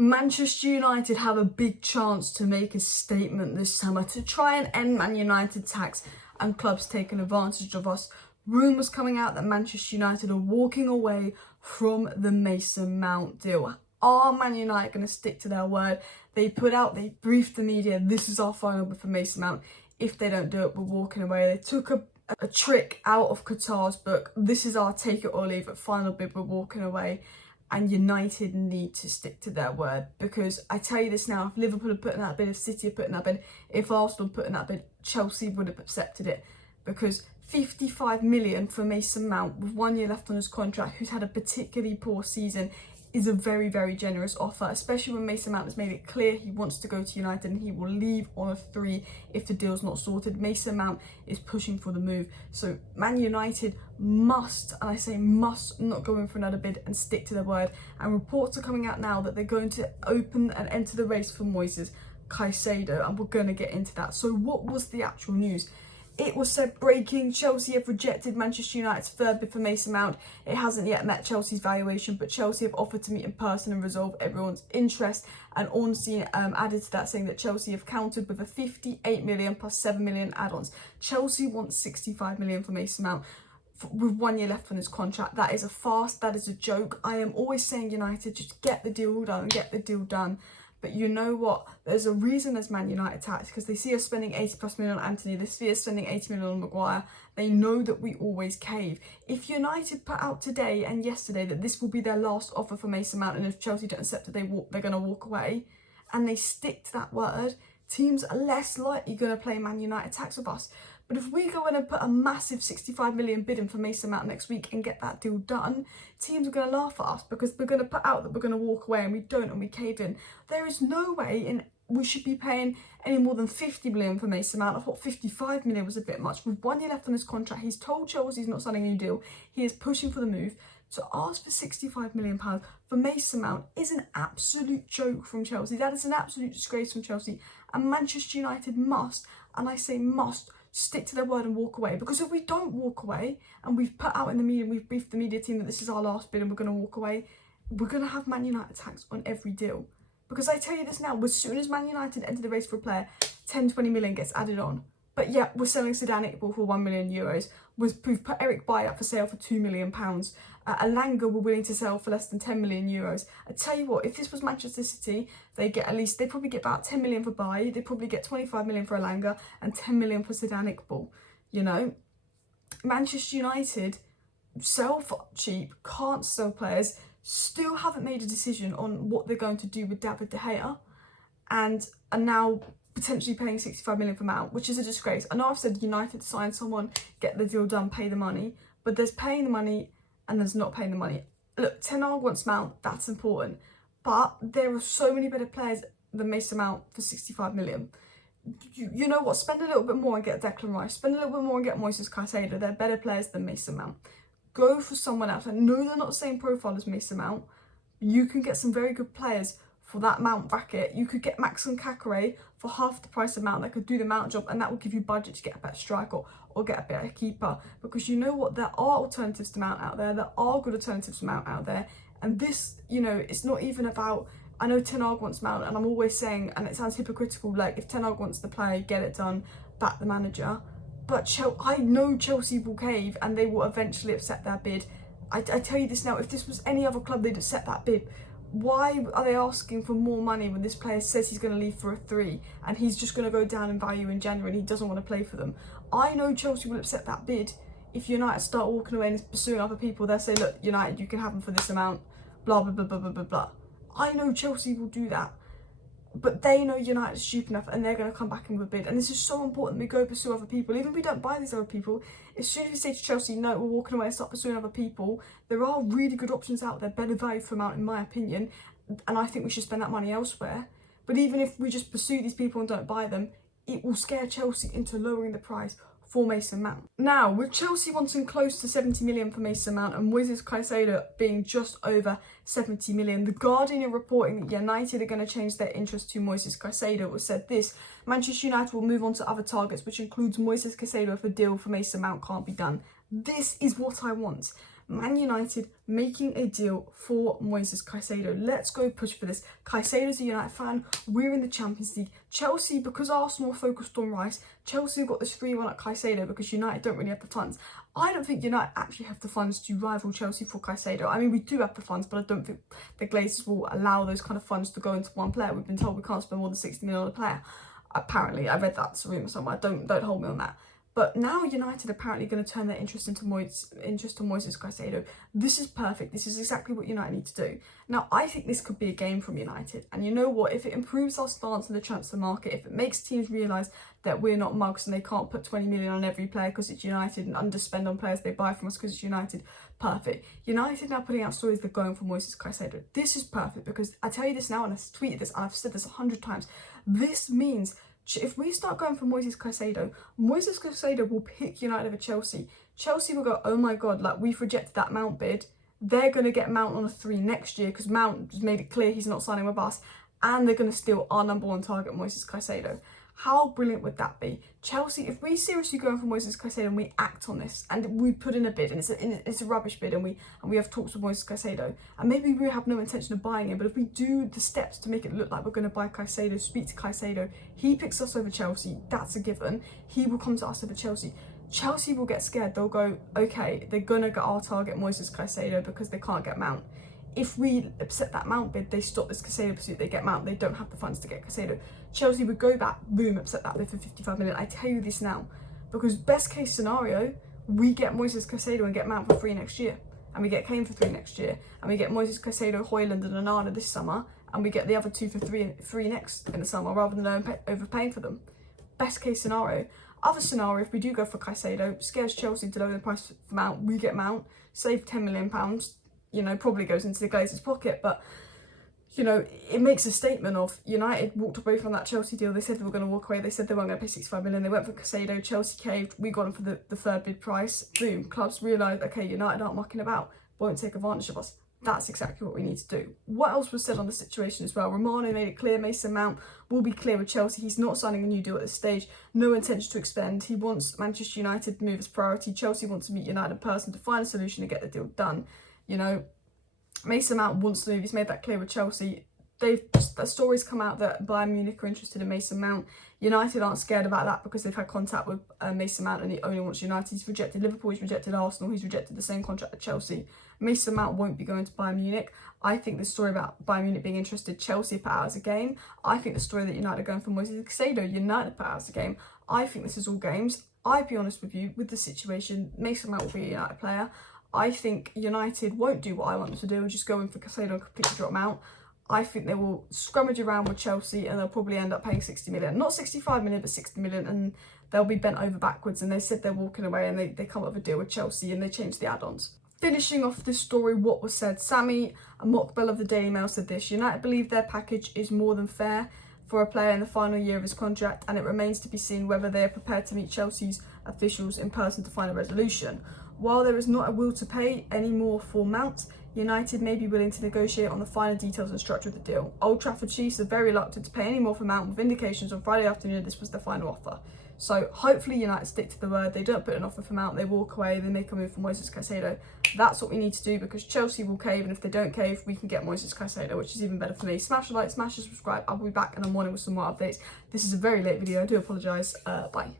Manchester United have a big chance to make a statement this summer to try and end Man United tax and clubs taking advantage of us. Rumours coming out that Manchester United are walking away from the Mason Mount deal. Are Man United going to stick to their word? They briefed the media, this is our final bid for Mason Mount. If they don't do it, we're walking away. They took a trick out of Qatar's book. This is our take it or leave it final bid, we're walking away. And United need to stick to their word, because I tell you this now, if Liverpool had put in that bid, if City had put in that bid, if Arsenal put in that bid, Chelsea would have accepted it. Because 55 million for Mason Mount with 1 year left on his contract, who's had a particularly poor season, is a very, very generous offer, especially when Mason Mount has made it clear he wants to go to United and he will leave on a 3 if the deal's not sorted. Mason Mount is pushing for the move. So Man United must, and I say must, not go in for another bid and stick to their word. And reports are coming out now that they're going to open and enter the race for Moises Caicedo, and we're going to get into that. So what was the actual news? It was said breaking, Chelsea have rejected Manchester United's third bid for Mason Mount. It hasn't yet met Chelsea's valuation, but Chelsea have offered to meet in person and resolve everyone's interest. And Ornstein added to that, saying that Chelsea have countered with a 58 million plus 7 million add-ons. Chelsea wants 65 million for Mason Mount with 1 year left on his contract. That is a farce, that is a joke. I am always saying United, just get the deal done, get the deal done. But you know what? There's a reason there's Man United tax, because they see us spending 80 plus million on Anthony, they see us spending 80 million on Maguire. They know that we always cave. If United put out today and yesterday that this will be their last offer for Mason Mount, and if Chelsea don't accept it, they're going to walk away, and they stick to that word, teams are less likely going to play Man United tax with us. But if we go in and put a massive 65 million bid in for Mason Mount next week and get that deal done, teams are going to laugh at us, because we're going to put out that we're going to walk away and we don't, and we cave in. There is no way we should be paying any more than 50 million for Mason Mount. I thought 55 million was a bit much. With 1 year left on his contract, he's told Chelsea he's not signing a new deal. He is pushing for the move. To ask for £65 million for Mason Mount is an absolute joke from Chelsea. That is an absolute disgrace from Chelsea. And Manchester United must, and I say must, stick to their word and walk away. Because if we don't walk away, and we've put out in the media, we've briefed the media team that this is our last bid and we're going to walk away, we're going to have Man United tax on every deal. Because I tell you this now, as soon as Man United enter the race for a player, 10-20 million gets added on. But yeah, we're selling Zidane Iqbal for €1 million. We've put Eric Bailly up for sale for £2 million. Alanga we're willing to sell for less than €10 million. I tell you what, if this was Manchester City, they probably get about 10 million for Bailly, they probably get 25 million for Alanga and 10 million for Zidane Iqbal. You know, Manchester United sell for cheap, can't sell players, still haven't made a decision on what they're going to do with David De Gea, and are now potentially paying 65 million for Mount, which is a disgrace. I know I've said United sign someone, get the deal done, pay the money, but there's paying the money and there's not paying the money. Look, Ten Hag wants Mount, that's important, but there are so many better players than Mason Mount for 65 million. You know what, spend a little bit more and get Declan Rice, spend a little bit more and get Moises Caicedo. They're better players than Mason Mount. Go for someone else. I know they're not the same profile as Mason Mount. You can get some very good players for that Mount bracket. You could get Maxim Kakare for half the price of Mount that could do the Mount job, and that will give you budget to get a better striker or get a better keeper. Because you know what, there are alternatives to Mount out there. There are good alternatives to Mount out there. And this, you know, it's not even about, I know Ten Hag wants Mount, and I'm always saying, and it sounds hypocritical, like if Ten Hag wants the player, get it done, back the manager. But I know Chelsea will cave and they will eventually accept their bid. I tell you this now, if this was any other club, they'd accept that bid. Why are they asking for more money when this player says he's going to leave for a 3 and he's just going to go down in value in January and he doesn't want to play for them? I know Chelsea will accept that bid. If United start walking away and pursuing other people, they'll say, look, United, you can have them for this amount, blah, blah, blah, blah, blah, blah, blah. I know Chelsea will do that. But they know United is stupid enough and they're going to come back in with a bid. And this is so important, we go pursue other people. Even if we don't buy these other people, as soon as we say to Chelsea, no, we're walking away and start pursuing other people, there are really good options out there, better value for Mount in my opinion. And I think we should spend that money elsewhere. But even if we just pursue these people and don't buy them, it will scare Chelsea into lowering the price for Mason Mount. Now, with Chelsea wanting close to 70 million for Mason Mount and Moises Caicedo being just over 70 million, The Guardian are reporting that United are going to change their interest to Moises Caicedo. It was said this: Manchester United will move on to other targets, which includes Moises Caicedo if a deal for Mason Mount can't be done. This is what I want. Man United making a deal for Moises Caicedo. Let's go push for this. Caicedo's a United fan. We're in the Champions League. Chelsea, because Arsenal are focused on Rice, Chelsea have got this 3-1 at Caicedo because United don't really have the funds. I don't think United actually have the funds to rival Chelsea for Caicedo. I mean, we do have the funds, but I don't think the Glazers will allow those kind of funds to go into one player. We've been told we can't spend more than 60 million on a player. Apparently, I read that's a rumour somewhere. Don't hold me on that. But now United are apparently going to turn their interest to Moises Caicedo. This is perfect. This is exactly what United need to do. Now, I think this could be a game from United. And you know what? If it improves our stance in the transfer market, if it makes teams realise that we're not mugs and they can't put 20 million on every player because it's United and underspend on players they buy from us because it's United, perfect. United now putting out stories they're going for Moises Caicedo. This is perfect because I tell you this now, and I've tweeted this and I've said this 100 times. This means if we start going for Moises Caicedo will pick United over Chelsea. Chelsea will go, oh my God, like we've rejected that Mount bid. They're going to get Mount on a 3 next year because Mount has made it clear he's not signing with us. And they're going to steal our #1 target, Moises Caicedo. How brilliant would that be? Chelsea, if we seriously go for Moises Caicedo and we act on this and we put in a bid and it's a rubbish bid and we have talks with Moises Caicedo and maybe we have no intention of buying him, but if we do the steps to make it look like we're going to buy Caicedo, speak to Caicedo, he picks us over Chelsea, that's a given. He will come to us over Chelsea. Chelsea will get scared. They'll go, okay, they're going to get our target, Moises Caicedo, because they can't get Mount. If we upset that Mount bid, they stop this Caicedo pursuit, they get Mount, they don't have the funds to get Caicedo. Chelsea would go back, boom, upset that bid for 55 million. I tell you this now, because best case scenario, we get Moises Caicedo and get Mount for 3 next year. And we get Kane for 3 next year. And we get Moises Caicedo, Højlund and Onana this summer. And we get the other 2 for 3 next in the summer, rather than overpaying for them. Best case scenario. Other scenario, if we do go for Caicedo, scares Chelsea to lower the price for Mount, we get Mount, save £10 million, you know, probably goes into the Glazers' pocket, but, you know, it makes a statement of United walked away from that Chelsea deal. They said they were going to walk away. They said they weren't going to pay 65 million. They went for Caicedo. Chelsea caved. We got them for the 3rd bid price. Boom. Clubs realised, okay, United aren't mucking about. Won't take advantage of us. That's exactly what we need to do. What else was said on the situation as well? Romano made it clear Mason Mount will be clear with Chelsea. He's not signing a new deal at this stage. No intention to extend. He wants Manchester United to move as priority. Chelsea wants to meet United in person to find a solution to get the deal done. You know, Mason Mount wants to move. He's made that clear with Chelsea. The stories come out that Bayern Munich are interested in Mason Mount. United aren't scared about that because they've had contact with Mason Mount and he only wants United. He's rejected Liverpool, he's rejected Arsenal, he's rejected the same contract at Chelsea. Mason Mount won't be going to Bayern Munich. I think the story about Bayern Munich being interested, Chelsea put out as a game. I think the story that United are going for Moises Caicedo, United put out as a game. I think this is all games. I'd be honest with you, with the situation, Mason Mount will be a United player. I think United won't do what I want them to do and just go in for Caicedo and completely drop him out. I think they will scrummage around with Chelsea and they'll probably end up paying 60 million. Not 65 million, but 60 million, and they'll be bent over backwards. And they said they're walking away and they come up with a deal with Chelsea and they change the add-ons. Finishing off this story, what was said. Sammy Mokbel of the Daily Mail said this: United believe their package is more than fair for a player in the final year of his contract, and it remains to be seen whether they are prepared to meet Chelsea's officials in person to find a resolution. While there is not a will to pay any more for Mount, United may be willing to negotiate on the finer details and structure of the deal. Old Trafford Chiefs are very reluctant to pay any more for Mount, with indications on Friday afternoon this was the final offer. So hopefully United stick to the word. They don't put an offer for Mount, they walk away, they make a move for Moises Caicedo. That's what we need to do, because Chelsea will cave, and if they don't cave, we can get Moises Caicedo, which is even better for me. Smash a like, smash a subscribe. I'll be back in the morning with some more updates. This is a very late video, I do apologise. Bye.